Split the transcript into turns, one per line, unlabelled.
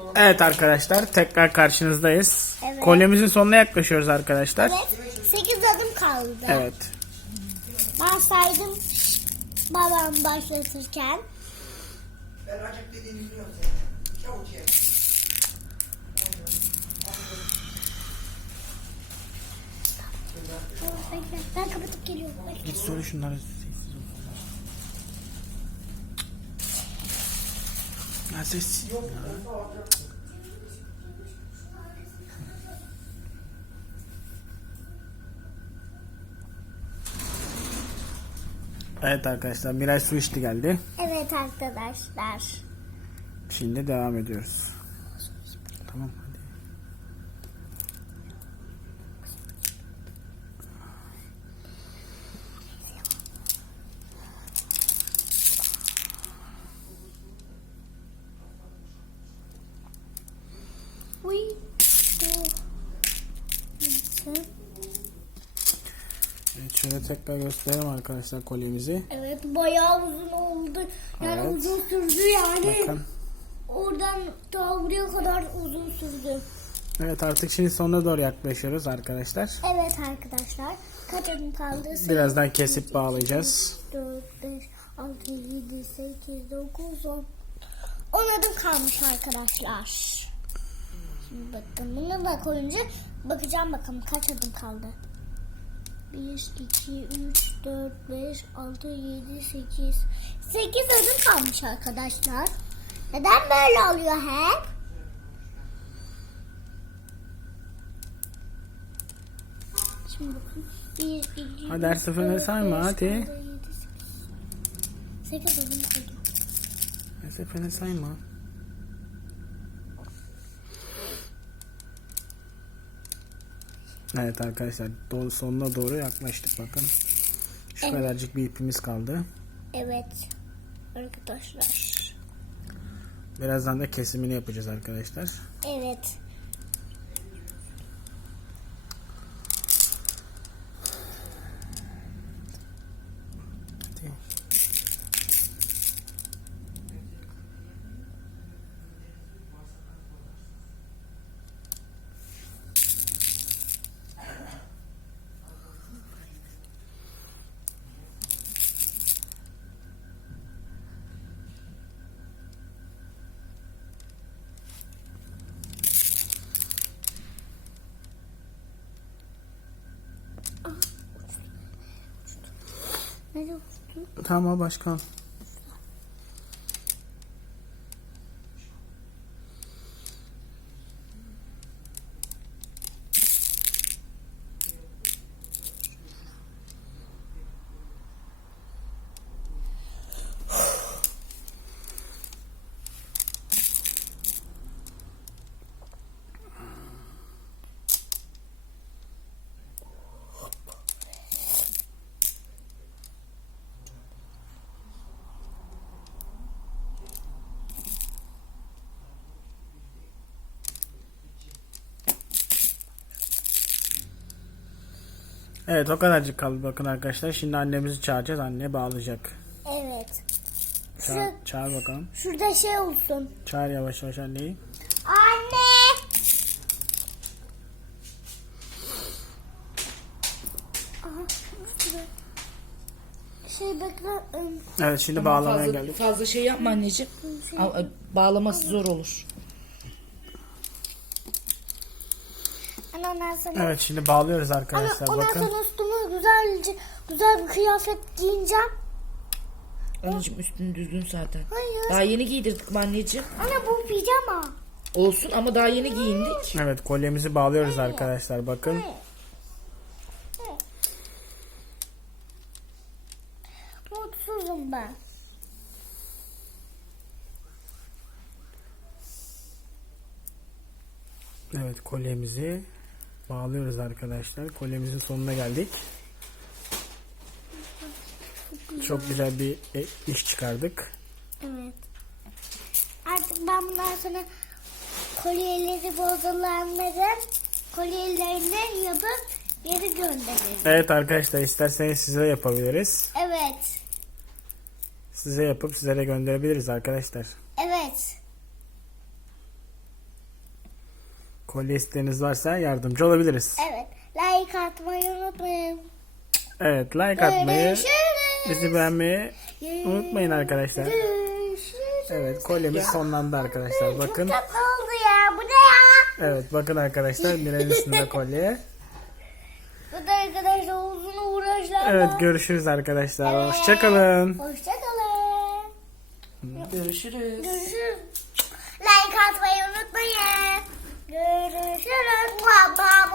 Evet arkadaşlar, tekrar karşınızdayız.
Evet.
Kolyemizin sonuna yaklaşıyoruz arkadaşlar.
Evet. 8 adım kaldı.
Evet.
Ben saydım babam başlatırken. Ben kapatıp geliyorum.
Git söyle şunları. Ya sessiz. Evet arkadaşlar, Miray su içti geldi.
Evet arkadaşlar.
Şimdi devam ediyoruz. Tamam hadi.
Uy.
Evet, şöyle tekrar gösterelim arkadaşlar kolyemizi.
Evet, bayağı uzun oldu. Yani
Evet.
uzun sürdü yani.
Bakın.
Oradan ta buraya kadar uzun sürdü.
Evet, artık şimdi sonuna doğru yaklaşıyoruz arkadaşlar.
Evet arkadaşlar. Kaç adım kaldı?
Birazdan kesip bağlayacağız.
4, 5, 6, 7, 8, 9, 10. 10 adım kalmış arkadaşlar. Şimdi bakın bunu da koyunca bakacağım bakalım kaç adım kaldı. 1, 2, 3, 4, 5, 6, 7, 8. 8 adım kalmış arkadaşlar. Neden böyle oluyor hep? Şimdi bakın. 1, 2,
Hadi her seferinde sayma, hadi.
8 adım kaldı.
Her seferinde sayma. Evet arkadaşlar, sonuna doğru yaklaştık bakın. Şu
Evet.
kadarcık bir ipimiz kaldı.
Evet arkadaşlar.
Birazdan da kesimini yapacağız arkadaşlar.
Evet.
Hadi.
Nerede uçtu?
Tamam başkan. Evet, o kadarcık kaldı bakın arkadaşlar. Şimdi annemizi çağıracağız. Anne bağlayacak.
Evet.
Çağır bakalım.
Şurada şey olsun.
Çağır yavaş yavaş anneyi.
Anne. Aha, şurada. Şey bekle.
Evet, şimdi
Tamam,
bağlamaya
fazla,
geldik.
fazla şey yapma anneciğim. Bağlaması zor olur.
Ondan sonra.
Evet, şimdi bağlıyoruz arkadaşlar
Ondan
bakın.
sonra üstüme güzel bir kıyafet giyineceğim.
Anneciğim üstün düzgün zaten.
Hayır.
Daha yeni giydirdik anneciğim.
Anne bu pijama.
Olsun ama daha yeni giyindik.
Evet, kolyemizi bağlıyoruz arkadaşlar bakın.
Hayır. Hayır. Mutsuzum ben.
Evet, kolyemizi bağlıyoruz arkadaşlar. Kolyemizin sonuna geldik. Çok güzel bir iş çıkardık.
Evet. Artık ben bundan sonra kolyeleri bozulanların kolyelerini yapıp geri gönderirim.
Evet arkadaşlar, isterseniz size yapabiliriz.
Evet.
Size yapıp size de gönderebiliriz arkadaşlar.
Evet.
Kolye isteğiniz varsa yardımcı olabiliriz.
Evet. Like atmayı unutmayın.
Evet, like atmayı,
Görüşürüz.
bizi beğenmeyi unutmayın arkadaşlar.
Görüşürüz.
Evet, kolyemiz sonlandı arkadaşlar. Bakın.
Çok tatlı oldu ya. Bu ne ya?
Evet, bakın arkadaşlar, Miray'ın üstünde kolye.
Bu da arkadaşlar uzun uğraşlarla.
Evet, görüşürüz arkadaşlar. Hoşçakalın.
Hoşçakalın.
Görüşürüz.
Görüşürüz. Like atmayı unutmayın. Görüşürüz. Baba.